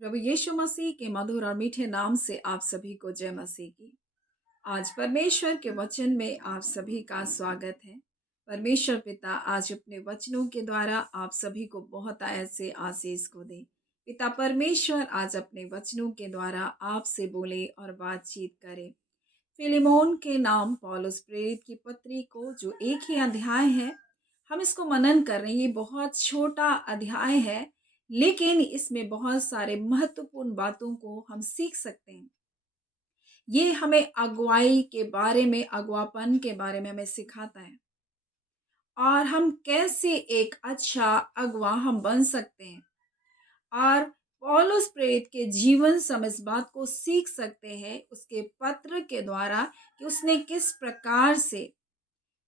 प्रभु यीशु मसीह के मधुर और मीठे नाम से आप सभी को जय मसीह की। आज परमेश्वर के वचन में आप सभी का स्वागत है। परमेश्वर पिता आज अपने वचनों के द्वारा आप सभी को बहुत ऐसे आशीष को दे। पिता परमेश्वर आज अपने वचनों के द्वारा आपसे बोले और बातचीत करे। फिलिमोन के नाम पौलुस प्रेरित की पत्री को जो एक ही अध्याय है, हम इसको मनन कर रहे हैं। ये बहुत छोटा अध्याय है, लेकिन इसमें बहुत सारे महत्वपूर्ण बातों को हम सीख सकते हैं। ये हमें अगुवाई के बारे में, अगुवापन के बारे में हमें सिखाता है और हम कैसे एक अच्छा अगुवा हम बन सकते हैं। और पौलुस प्रेरित के जीवन से हम इस बात को सीख सकते हैं उसके पत्र के द्वारा कि उसने किस प्रकार से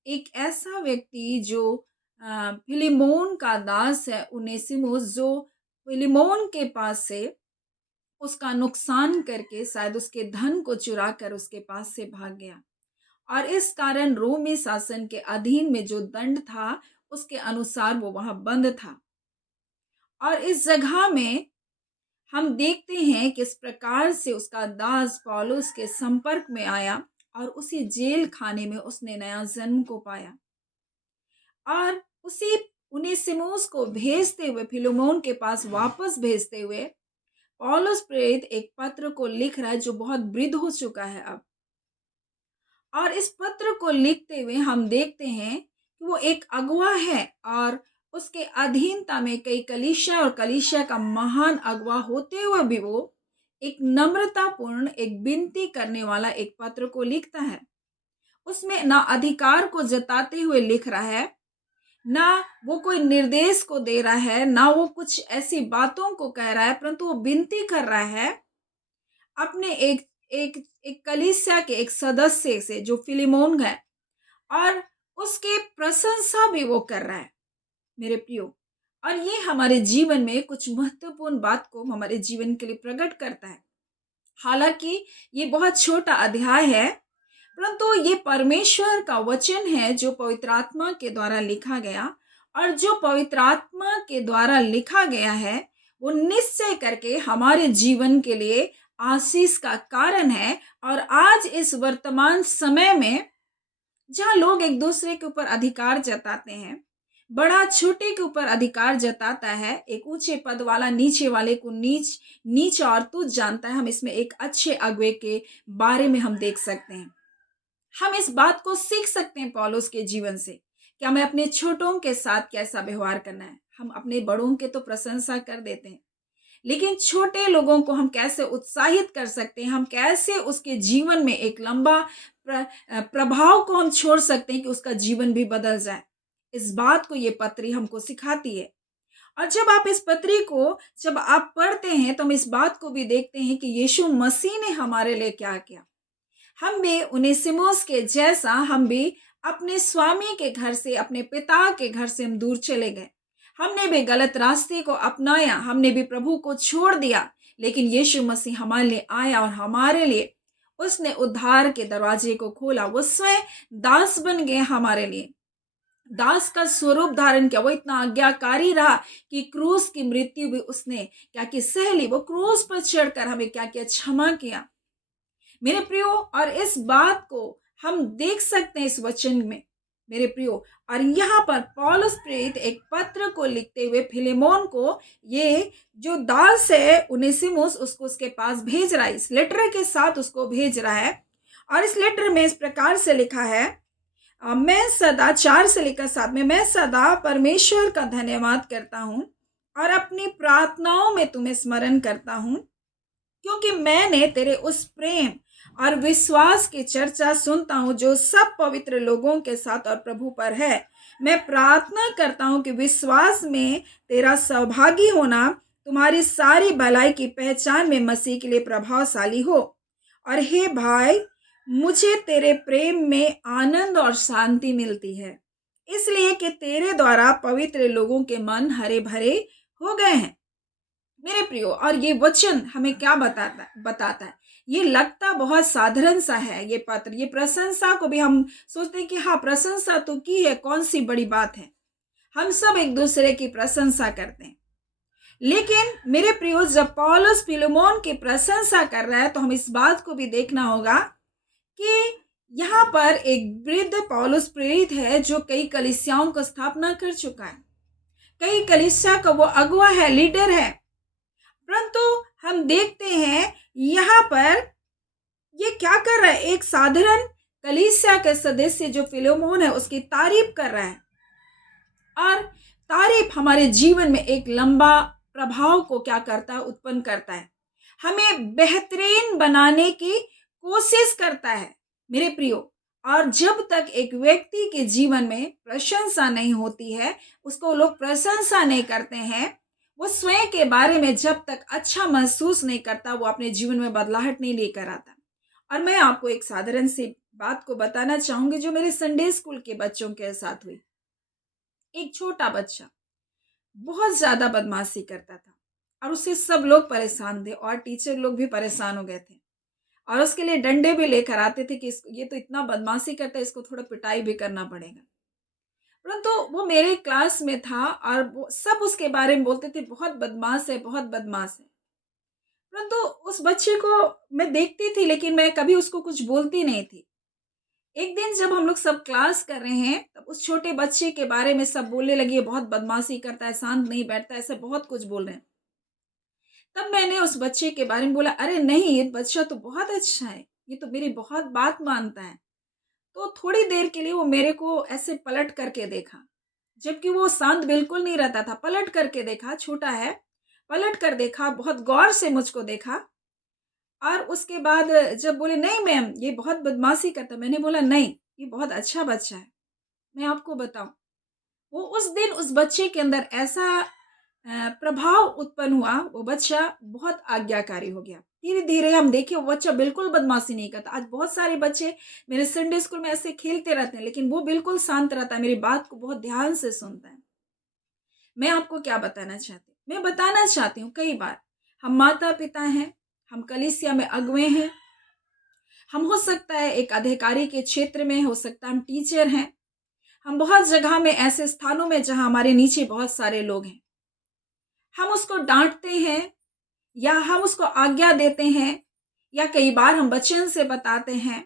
एक ऐसा व्यक्ति जो फिलिमोन का दास है, उनेसिमुस, जो फिलिमोन के पास से उसका नुकसान करके शायद उसके धन को चुरा कर उसके पास से भाग गया और इस कारण रोमी शासन के अधीन में जो दंड था उसके अनुसार वो वहां बंद था। और इस जगह में हम देखते हैं किस प्रकार से उसका दास पौलुस के संपर्क में आया और उसी जेल खाने में उसने नया जन्म को पाया। और उसी उनेसिमुस को भेजते हुए, फिलेमोन के पास वापस भेजते हुए, पौलुस प्रेरित एक पत्र को लिख रहा है जो बहुत वृद्ध हो चुका है अब। और इस पत्र को लिखते हुए हम देखते हैं कि वो एक अगुवा है और उसके अधीनता में कई कलीसिया और कलीसिया का महान अगुवा होते हुए भी वो एक नम्रतापूर्ण, एक विनती करने वाला एक पत्र को लिखता है। उसमें ना अधिकार को जताते हुए लिख रहा है, ना वो कोई निर्देश को दे रहा है, ना वो कुछ ऐसी बातों को कह रहा है, परंतु वो विनती कर रहा है अपने एक एक एक कलीसिया के एक सदस्य से जो फिलिमोन है, और उसके प्रशंसा भी वो कर रहा है मेरे प्रियो। और ये हमारे जीवन में कुछ महत्वपूर्ण बात को हमारे जीवन के लिए प्रकट करता है। हालांकि ये बहुत छोटा अध्याय है, परंतु ये परमेश्वर का वचन है जो पवित्र आत्मा के द्वारा लिखा गया। और जो पवित्र आत्मा के द्वारा लिखा गया है वो निश्चय करके हमारे जीवन के लिए आशीष का कारण है। और आज इस वर्तमान समय में जहाँ लोग एक दूसरे के ऊपर अधिकार जताते हैं, बड़ा छोटे के ऊपर अधिकार जताता है, एक ऊंचे पद वाला नीचे वाले को नीच और तुच्छ जानता है, हम इसमें एक अच्छे अगुवे के बारे में हम देख सकते हैं। हम इस बात को सीख सकते हैं पौलुस के जीवन से कि हमें अपने छोटों के साथ कैसा व्यवहार करना है। हम अपने बड़ों के तो प्रशंसा कर देते हैं, लेकिन छोटे लोगों को हम कैसे उत्साहित कर सकते हैं, हम कैसे उसके जीवन में एक लंबा प्रभाव को हम छोड़ सकते हैं कि उसका जीवन भी बदल जाए। इस बात को ये पत्री हमको सिखाती है। और जब आप इस पत्री को जब आप पढ़ते हैं तो हम इस बात को भी देखते हैं कि यीशु मसीह ने हमारे लिए क्या किया। हम भी उनेसिमुस के जैसा, हम भी अपने स्वामी के घर से, अपने पिता के घर से हम दूर चले गए। हमने भी गलत रास्ते को अपनाया, हमने भी प्रभु को छोड़ दिया, लेकिन यीशु मसीह हमारे लिए आया और हमारे लिए उसने उद्धार के दरवाजे को खोला। वो स्वयं दास बन गए हमारे लिए, दास का स्वरूप धारण किया। वो इतना आज्ञाकारी रहा कि क्रूस की मृत्यु भी उसने क्या कि सह ली। वो क्रूस पर चढ़कर हमें क्या किया, क्षमा किया मेरे प्रियो। और इस बात को हम देख सकते हैं इस वचन में मेरे प्रियो। और यहाँ पर पौलुस प्रेरित एक पत्र को लिखते हुए फिलेमोन को, ये जो दास है उनेसिमुस, उसको उसके पास भेज रहा है, इस लेटर के साथ उसको भेज रहा है। और इस लेटर में इस प्रकार से लिखा है, मैं सदा 4 से लेकर 7 में, मैं सदा परमेश्वर का धन्यवाद करता हूँ और अपनी प्रार्थनाओं में तुम्हें स्मरण करता हूँ, क्योंकि मैंने तेरे उस प्रेम और विश्वास की चर्चा सुनता हूँ जो सब पवित्र लोगों के साथ और प्रभु पर है। मैं प्रार्थना करता हूँ कि विश्वास में तेरा सहभागी होना तुम्हारी सारी भलाई की पहचान में मसीह के लिए प्रभावशाली हो। और हे भाई, मुझे तेरे प्रेम में आनंद और शांति मिलती है, इसलिए कि तेरे द्वारा पवित्र लोगों के मन हरे भरे हो गए हैं मेरे प्रियो। और ये वचन हमें क्या बताता है, ये लगता बहुत साधारण सा है ये पत्र, ये प्रशंसा को भी हम सोचते हैं कि हाँ, प्रशंसा तो की है, कौन सी बड़ी बात है, हम सब एक दूसरे की प्रशंसा करते हैं। लेकिन मेरे प्रियो, जब पौलुस फिलेमोन की प्रशंसा कर रहा है तो हम इस बात को भी देखना होगा कि यहाँ पर एक वृद्ध पौलुस प्रेरित है जो कई कलीसियाओं को स्थापना कर चुका है, कई कलीसिया का वो अगुवा है, लीडर है। परंतु हम देखते हैं यहाँ पर ये क्या कर रहा है, एक साधारण कलीसिया के सदस्य जो फिलेमोन है उसकी तारीफ कर रहा है। और तारीफ हमारे जीवन में एक लंबा प्रभाव को क्या करता है, उत्पन्न करता है, हमें बेहतरीन बनाने की कोशिश करता है मेरे प्रियो। और जब तक एक व्यक्ति के जीवन में प्रशंसा नहीं होती है, उसको लोग प्रशंसा नहीं करते हैं, वो स्वयं के बारे में जब तक अच्छा महसूस नहीं करता, वो अपने जीवन में बदलाहट नहीं लेकर आता। और मैं आपको एक साधारण सी बात को बताना चाहूंगी जो मेरे संडे स्कूल के बच्चों के साथ हुई। एक छोटा बच्चा बहुत ज्यादा बदमाशी करता था और उससे सब लोग परेशान थे और टीचर लोग भी परेशान हो गए थे और उसके लिए डंडे भी लेकर आते थे कि ये तो इतना बदमाशी करता है, इसको थोड़ा पिटाई भी करना पड़ेगा। परंतु वो मेरे क्लास में था और वो सब उसके बारे में बोलते थे, बहुत बदमाश है, बहुत बदमाश है। परंतु उस बच्चे को मैं देखती थी लेकिन मैं कभी उसको कुछ बोलती नहीं थी। एक दिन जब हम लोग सब क्लास कर रहे हैं तब उस छोटे बच्चे के बारे में सब बोलने लगी, ये बहुत बदमाशी करता है, शांत नहीं बैठता, ऐसे बहुत कुछ बोल रहे हैं। तब मैंने उस बच्चे के बारे में बोला, अरे नहीं, ये बच्चा तो बहुत अच्छा है, ये तो मेरी बहुत बात मानता है। तो थोड़ी देर के लिए वो मेरे को ऐसे पलट करके देखा, जबकि वो शांत बिल्कुल नहीं रहता था। पलट करके देखा, छोटा है, पलट कर देखा, बहुत गौर से मुझको देखा। और उसके बाद जब बोले, नहीं मैम ये बहुत बदमाशी करता है, मैंने बोला नहीं, ये बहुत अच्छा बच्चा है। मैं आपको बताऊं, वो उस दिन उस बच्चे के अंदर ऐसा प्रभाव उत्पन्न हुआ, वो बच्चा बहुत आज्ञाकारी हो गया। धीरे धीरे हम देखे वो बच्चा बिल्कुल बदमाशी नहीं करता। आज बहुत सारे बच्चे मेरे संडे स्कूल में ऐसे खेलते रहते हैं लेकिन वो बिल्कुल शांत रहता है, मेरी बात को बहुत ध्यान से सुनता है। मैं आपको क्या बताना चाहती हूँ, मैं बताना चाहती हूँ, कई बार हम माता पिता हैं, हम कलीसिया में अगुवे हैं, हम हो सकता है एक अधिकारी के क्षेत्र में, हो सकता है हम टीचर हैं, हम बहुत जगह में ऐसे स्थानों में जहां हमारे नीचे बहुत सारे लोग हैं, हम उसको डांटते हैं या हम उसको आज्ञा देते हैं या कई बार हम वचन से बताते हैं।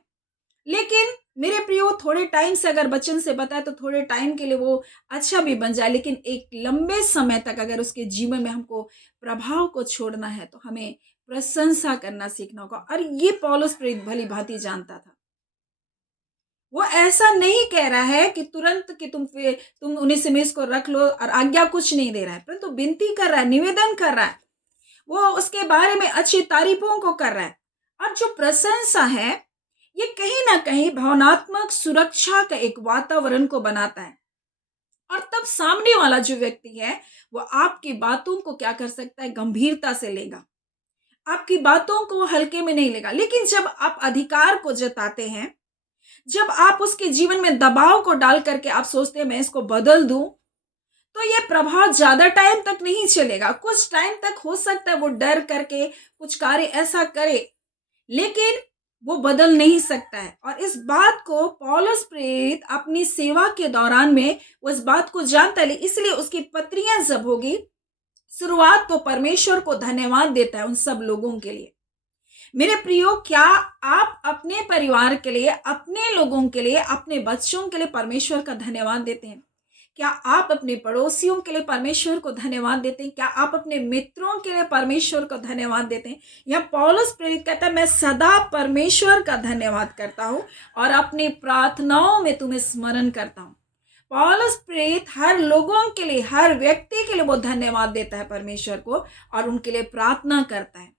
लेकिन मेरे प्रियो, थोड़े टाइम से अगर वचन से बताए तो थोड़े टाइम के लिए वो अच्छा भी बन जाए, लेकिन एक लंबे समय तक अगर उसके जीवन में हमको प्रभाव को छोड़ना है तो हमें प्रशंसा करना सीखना होगा। और ये पौलुस प्रेरित भली भांति जानता था। वो ऐसा नहीं कह रहा है कि तुरंत कि तुम उनेसिमुस को रख लो, और आज्ञा कुछ नहीं दे रहा है, परंतु विनती कर रहा है, निवेदन कर रहा है, वो उसके बारे में अच्छी तारीफों को कर रहा है। और जो प्रशंसा है ये कहीं ना कहीं भावनात्मक सुरक्षा का एक वातावरण को बनाता है। और तब सामने वाला जो व्यक्ति है वो आपकी बातों को क्या कर सकता है, गंभीरता से लेगा, आपकी बातों को हल्के में नहीं लेगा। लेकिन जब आप अधिकार को जताते हैं, जब आप उसके जीवन में दबाव को डाल करके आप सोचते हैं मैं इसको बदल दूं, तो ये प्रभाव ज्यादा टाइम तक नहीं चलेगा। कुछ टाइम तक हो सकता है वो डर करके कुछ कार्य ऐसा करे, लेकिन वो बदल नहीं सकता है। और इस बात को पौलुस प्रेरित अपनी सेवा के दौरान में वो इस बात को जानता है, इसलिए उसकी पत्रियां जब होगी शुरुआत तो परमेश्वर को धन्यवाद देता है उन सब लोगों के लिए। मेरे प्रियो, क्या आप अपने परिवार के लिए, अपने लोगों के लिए, अपने बच्चों के लिए परमेश्वर का धन्यवाद देते हैं? क्या आप अपने पड़ोसियों के लिए परमेश्वर को धन्यवाद देते हैं? क्या आप अपने मित्रों के लिए परमेश्वर को धन्यवाद देते हैं? यह पौलुस प्रेरित कहता है, मैं सदा परमेश्वर का धन्यवाद करता हूं और अपनी प्रार्थनाओं में तुम्हें स्मरण करता हूं। पौलुस प्रेरित हर लोगों के लिए, हर व्यक्ति के लिए वो धन्यवाद देता है परमेश्वर को और उनके लिए प्रार्थना करता है।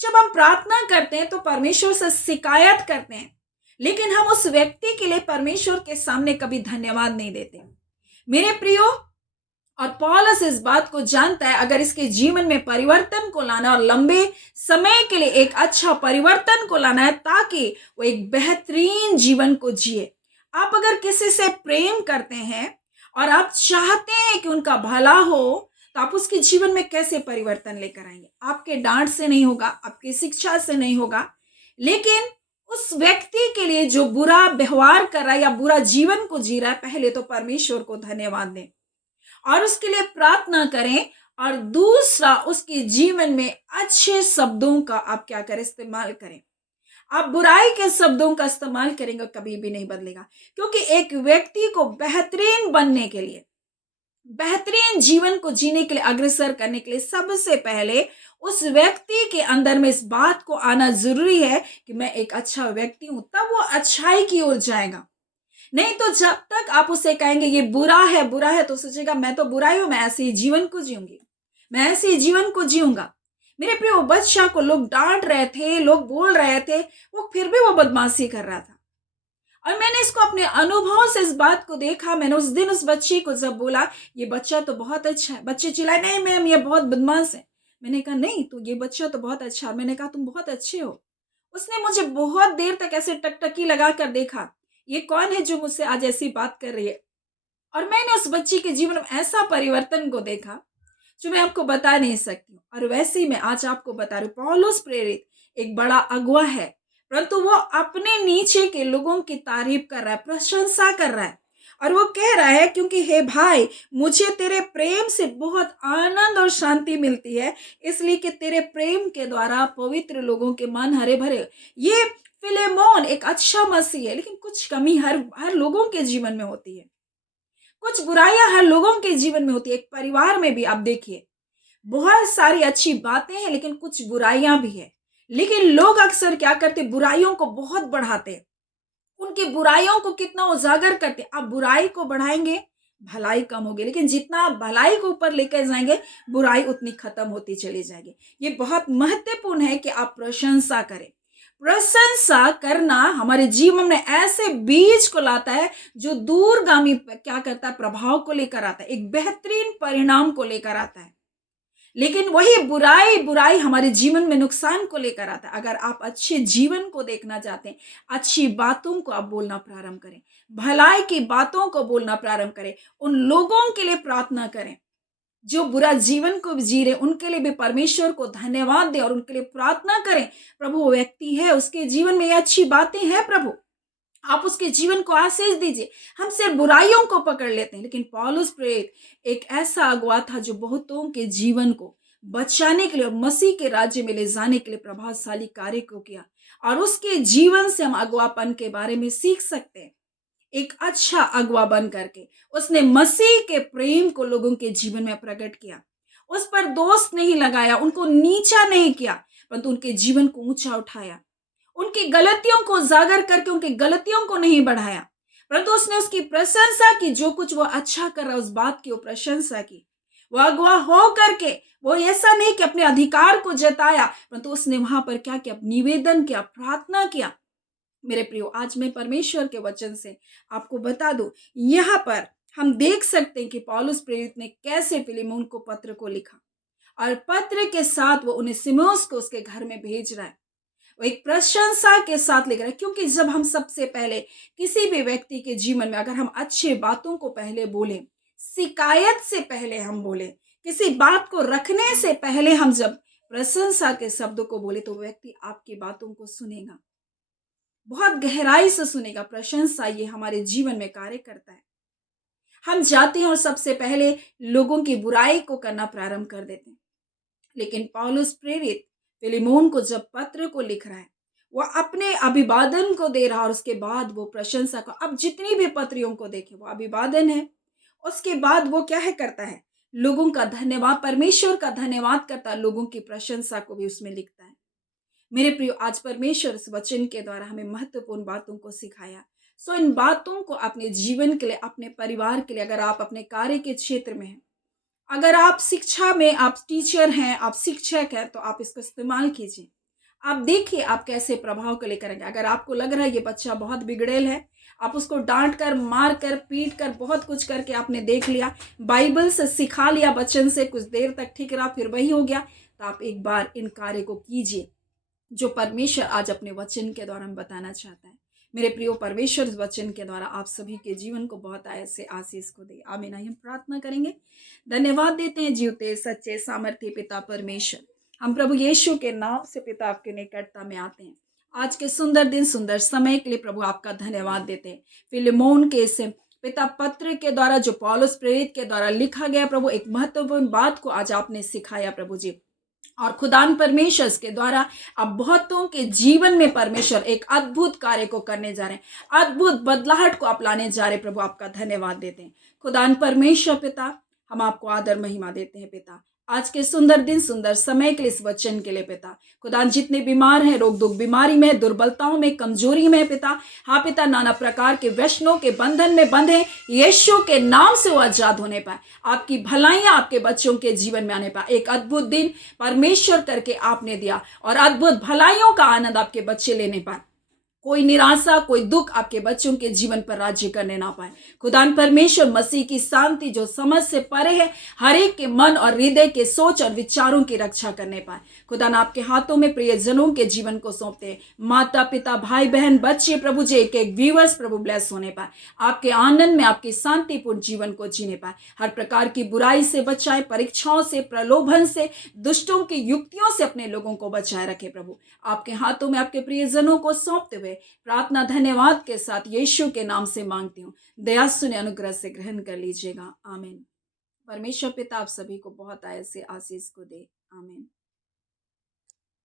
जब हम प्रार्थना करते हैं तो परमेश्वर से शिकायत करते हैं, लेकिन हम उस व्यक्ति के लिए परमेश्वर के सामने कभी धन्यवाद नहीं देते मेरे प्रियो। और पौलुस इस बात को जानता है, अगर इसके जीवन में परिवर्तन को लाना और लंबे समय के लिए एक अच्छा परिवर्तन को लाना है ताकि वो एक बेहतरीन जीवन को जिए। आप अगर किसी से प्रेम करते हैं और आप चाहते हैं कि उनका भला हो, तो आप उसके जीवन में कैसे परिवर्तन लेकर आएंगे? आपके डांट से नहीं होगा, आपकी शिक्षा से नहीं होगा, लेकिन उस व्यक्ति के लिए जो बुरा व्यवहार कर रहा है या बुरा जीवन को जी रहा है, पहले तो परमेश्वर को धन्यवाद दें और उसके लिए प्रार्थना करें और दूसरा उसके जीवन में अच्छे शब्दों का आप क्या करें, इस्तेमाल करें। आप बुराई के शब्दों का इस्तेमाल करेंगे कभी भी नहीं बदलेगा, क्योंकि एक व्यक्ति को बेहतरीन बनने के लिए, बेहतरीन जीवन को जीने के लिए, अग्रसर करने के लिए सबसे पहले उस व्यक्ति के अंदर में इस बात को आना जरूरी है कि मैं एक अच्छा व्यक्ति हूं, तब वो अच्छाई की ओर जाएगा। नहीं तो जब तक आप उसे कहेंगे ये बुरा है, तो सोचेगा मैं तो बुरा ही हूं, मैं ऐसे ही जीवन को जीऊंगी, मैं ऐसे ही जीवन को जीऊंगा। मेरे प्रिय बच्चा को लोग डांट रहे थे, लोग बोल रहे थे, वो फिर भी वो बदमाशी कर रहा था। और मैंने इसको अपने अनुभव से इस बात को देखा। मैंने उस दिन उस बच्चे को जब बोला ये बच्चा तो बहुत अच्छा है, बच्चे चिल्लाए नहीं मैम ये बहुत बदमाश है। मैंने कहा नहीं, तो ये बच्चा तो बहुत अच्छा है। मैंने कहा तुम बहुत अच्छे हो। उसने मुझे बहुत देर तक ऐसे टकटकी लगा कर देखा, ये कौन है जो मुझसे आज ऐसी बात कर रही है। और मैंने उस बच्ची के जीवन में ऐसा परिवर्तन को देखा जो मैं आपको बता नहीं सकती हूँ। और वैसे ही मैं आज आपको बता रही हूँ, पौलुस प्रेरित एक बड़ा अगुआ है, परंतु वो अपने नीचे के लोगों की तारीफ कर रहा है, प्रशंसा कर रहा है। और वो कह रहा है क्योंकि हे भाई, मुझे तेरे प्रेम से बहुत आनंद और शांति मिलती है, इसलिए कि तेरे प्रेम के द्वारा पवित्र लोगों के मन हरे भरे। ये फिलेमोन एक अच्छा मसीह है, लेकिन कुछ कमी हर हर लोगों के जीवन में होती है, कुछ बुराइयां हर लोगों के जीवन में होती है। एक परिवार में भी आप देखिए, बहुत सारी अच्छी बातें हैं लेकिन कुछ बुराइयां भी है। लेकिन लोग अक्सर क्या करते, बुराइयों को बहुत बढ़ाते हैं, उनकी बुराइयों को कितना उजागर करते। आप बुराई को बढ़ाएंगे, भलाई कम होगी, लेकिन जितना आप भलाई को ऊपर लेकर जाएंगे, बुराई उतनी खत्म होती चली जाएगी। ये बहुत महत्वपूर्ण है कि आप प्रशंसा करें। प्रशंसा करना हमारे जीवन में ऐसे बीज को लाता है जो दूरगामी क्या करता है, प्रभाव को लेकर आता है, एक बेहतरीन परिणाम को लेकर आता है। लेकिन वही बुराई बुराई हमारे जीवन में नुकसान को लेकर आता है। अगर आप अच्छे जीवन को देखना चाहते हैं, अच्छी बातों को आप बोलना प्रारंभ करें, भलाई की बातों को बोलना प्रारंभ करें, उन लोगों के लिए प्रार्थना करें जो बुरा जीवन को जी रहे, उनके लिए भी परमेश्वर को धन्यवाद दें और उनके लिए प्रार्थना करें। प्रभु वो व्यक्ति है, उसके जीवन में ये अच्छी बातें हैं, प्रभु आप उसके जीवन को आशीष दीजिए। हम सिर्फ बुराइयों को पकड़ लेते हैं, लेकिन पौलुस प्रेरित एक ऐसा अगुवा था जो बहुतों के जीवन को बचाने के लिए और मसीह के राज्य में ले जाने के लिए प्रभावशाली कार्य को किया। और उसके जीवन से हम अगुवापन के बारे में सीख सकते हैं। एक अच्छा अगुवा बन करके उसने मसीह के प्रेम को लोगों के जीवन में प्रकट किया, उस पर दोष नहीं लगाया, उनको नीचा नहीं किया, परंतु उनके जीवन को ऊंचा उठाया, उनकी गलतियों को उजागर करके उनकी गलतियों को नहीं बढ़ाया, परंतु उसने उसकी प्रशंसा की। जो कुछ वो अच्छा कर रहा है उस बात की वो प्रशंसा की। वो अगुवा हो करके वो ऐसा नहीं कि अपने अधिकार को जताया, परंतु उसने वहां पर क्या किया, निवेदन किया, प्रार्थना किया। मेरे प्रियो, आज मैं परमेश्वर के वचन से आपको बता दूं, यहाँ पर हम देख सकते हैं कि पौलुस प्रेरित ने कैसे फिलेमोन को पत्र को लिखा, और पत्र के साथ वो उनेसिमुस को उसके घर में भेज रहा है। वो एक प्रशंसा के साथ लिख रहा है, क्योंकि जब हम सबसे पहले किसी भी व्यक्ति के जीवन में अगर हम अच्छे बातों को पहले बोले, शिकायत से पहले हम बोले, किसी बात को रखने से पहले हम जब प्रशंसा के शब्दों को बोले, तो व्यक्ति आपकी बातों को सुनेगा, बहुत गहराई से सुनेगा। प्रशंसा ये हमारे जीवन में कार्य करता है। हम जाते हैं और सबसे पहले लोगों की बुराई को करना प्रारंभ कर देते हैं, लेकिन पौलुस प्रेरित फिलेमोन को जब पत्र को लिख रहा है, वह अपने अभिवादन को दे रहा और उसके बाद वो प्रशंसा को, अब जितनी भी पत्रियों को देखे वो अभिवादन है, उसके बाद वो क्या है करता है, लोगों का धन्यवाद, परमेश्वर का धन्यवाद करता है, लोगों की प्रशंसा को भी उसमें लिखता है। मेरे प्रियो, आज परमेश्वर इस वचन के द्वारा हमें महत्वपूर्ण बातों को सिखाया। सो इन बातों को अपने जीवन के लिए, अपने परिवार के लिए, अगर आप अपने कार्य के क्षेत्र में हैं, अगर आप शिक्षा में आप टीचर हैं, आप शिक्षक हैं, तो आप इसको इस्तेमाल कीजिए। आप देखिए आप कैसे प्रभाव को लेकर आएंगे। अगर आपको लग रहा है ये बच्चा बहुत बिगड़ेल है, आप उसको डांट कर, मार कर, पीट कर, बहुत कुछ करके आपने देख लिया, बाइबल से सिखा लिया, वचन से कुछ देर तक ठीक रहा, फिर वही हो गया, तो आप एक बार इन कार्य को कीजिए जो परमेश्वर आज अपने वचन के द्वारा हम बताना चाहता है। मेरे प्रियो, परमेश्वर इस वचन के द्वारा आप सभी के जीवन को बहुत ऐसे आशीष को दे। आमीन। हम प्रार्थना करेंगे। धन्यवाद देते हैं जीवते सच्चे सामर्थ्य पिता परमेश्वर, हम प्रभु यीशु के नाम से पिता आपके निकटता में आते हैं। आज के सुंदर दिन, सुंदर समय के लिए प्रभु आपका धन्यवाद देते हैं। फिलेमोन के इस पिता पत्र के द्वारा जो पौलुस प्रेरित के द्वारा लिखा गया प्रभु, एक महत्वपूर्ण बात को आज आपने सिखाया प्रभु जी। और खुदान परमेश्वर के द्वारा अब बहुतों के जीवन में परमेश्वर एक अद्भुत कार्य को करने जा रहे हैं, अद्भुत बदलाहट को आप लाने जा रहे हैं प्रभु। आपका धन्यवाद देते हैं खुदान परमेश्वर पिता। हम आपको आदर महिमा देते हैं पिता, आज के सुंदर दिन सुंदर समय के लिए, इस वचन के लिए पिता। खुदान जितने बीमार हैं, रोग दुख बीमारी में, दुर्बलताओं में, कमजोरी में पिता, हाँ पिता, नाना प्रकार के व्यसनों के बंधन में बंधे, यीशु के नाम से वो आजाद होने पाए, आपकी भलाइयां आपके बच्चों के जीवन में आने पाए। एक अद्भुत दिन परमेश्वर करके आपने दिया और अद्भुत भलाइयों का आनंद आपके बच्चे लेने पाए। कोई निराशा, कोई दुख आपके बच्चों के जीवन पर राज्य करने ना पाए। खुदान परमेश्वर मसीह की शांति जो समझ से परे है, हर एक के मन और हृदय के सोच और विचारों की रक्षा करने पाए। खुदान आपके हाथों में प्रियजनों के जीवन को सौंपते हैं, माता पिता भाई बहन बच्चे प्रभु जी, एक एक व्यूअर्स प्रभु ब्लेस होने पाए, आपके आनंद में आपकी शांतिपूर्ण जीवन को जीने पाए, हर प्रकार की बुराई से बचाए, परीक्षाओं से, प्रलोभन से, दुष्टों की युक्तियों से अपने लोगों को बचाए रखे प्रभु। आपके हाथों में आपके प्रियजनों को सौंपते हुए प्रार्थना धन्यवाद के साथ यीशु के नाम से मांगती हूँ, दया सुने अनुग्रह से ग्रहण कर लीजिएगा, आमीन। परमेश्वर पिता आप सभी को बहुत ऐसे आशीष को दे, आमीन।